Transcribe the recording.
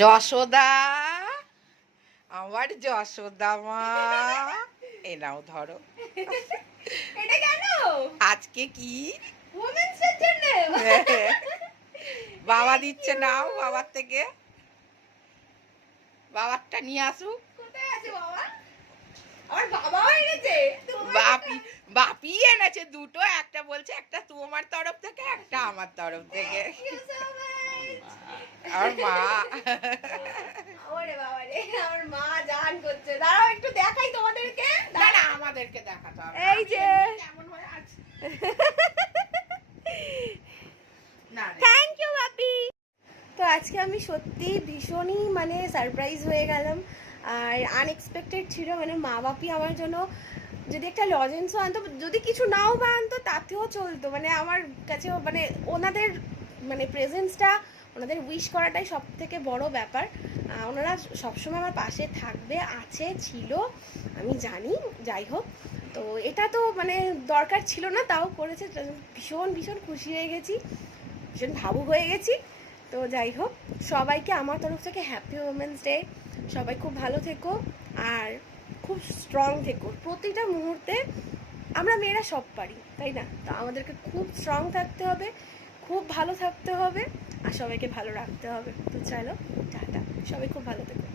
যশোদা, আমার যশোদা মা, এ নাও ধরো। এটা কেন আজকে কি ওমেন্স এর জন্য বাবা দিচ্ছে, নাও বাবার থেকে, বাবারটা নিয়ে আসুক। কোথায় আছে বাবা? আমার বাবাও এনেছে। বাপি এনেছে দুটো, একটা বলছে একটা তোমার তরফ থেকে, একটা আমার তরফ থেকে। আমার মা, ওরে বাবা রে, আমার মা জান করছে। দাঁড়াও একটু দেখাই তোমাদেরকে। না না, আমাদেরকে দেখাতে হবে। এই যে কেমন হয়ে আছে। থ্যাংক ইউ বাপি। তো আজকে আমি সত্যি ভীষণই মানে সারপ্রাইজ হয়ে গেলাম, আর আনএক্সপেক্টেড ছিল। মানে মা বাপি আমার জন্য যদি একটা লজেন্সও আনতো, যদি কিছু নাও বা আনতো তাতেও চলতো। মানে আমার কাছেও মানে ওনাদের মানে প্রেজেন্সটা, ওনাদের উইশ করাটাই সব থেকে বড় ব্যাপার। ওনারা সবসময় আমার পাশে থাকবে, আছে, ছিল, আমি জানি। যাই হোক, তো এটা তো মানে দরকার ছিল না, তাও করেছে। ভীষণ ভীষণ খুশি হয়ে গেছি, ভীষণ ভাবুক হয়ে গেছি। তো যাই হোক, সবাইকে আমার তরফ থেকে হ্যাপি ওমেন্স ডে। সবাই খুব ভালো থেকো আর খুব স্ট্রং থেকো প্রতিটা মুহূর্তে। আমরা মেয়েরা সব পারি, তাই না? তো আমাদেরকে খুব স্ট্রং থাকতে হবে, খুব ভালো থাকতে হবে, আর সবাইকে ভালো রাখতে হবে। তো চলো, টাটা, সবাই খুব ভালো থেকো।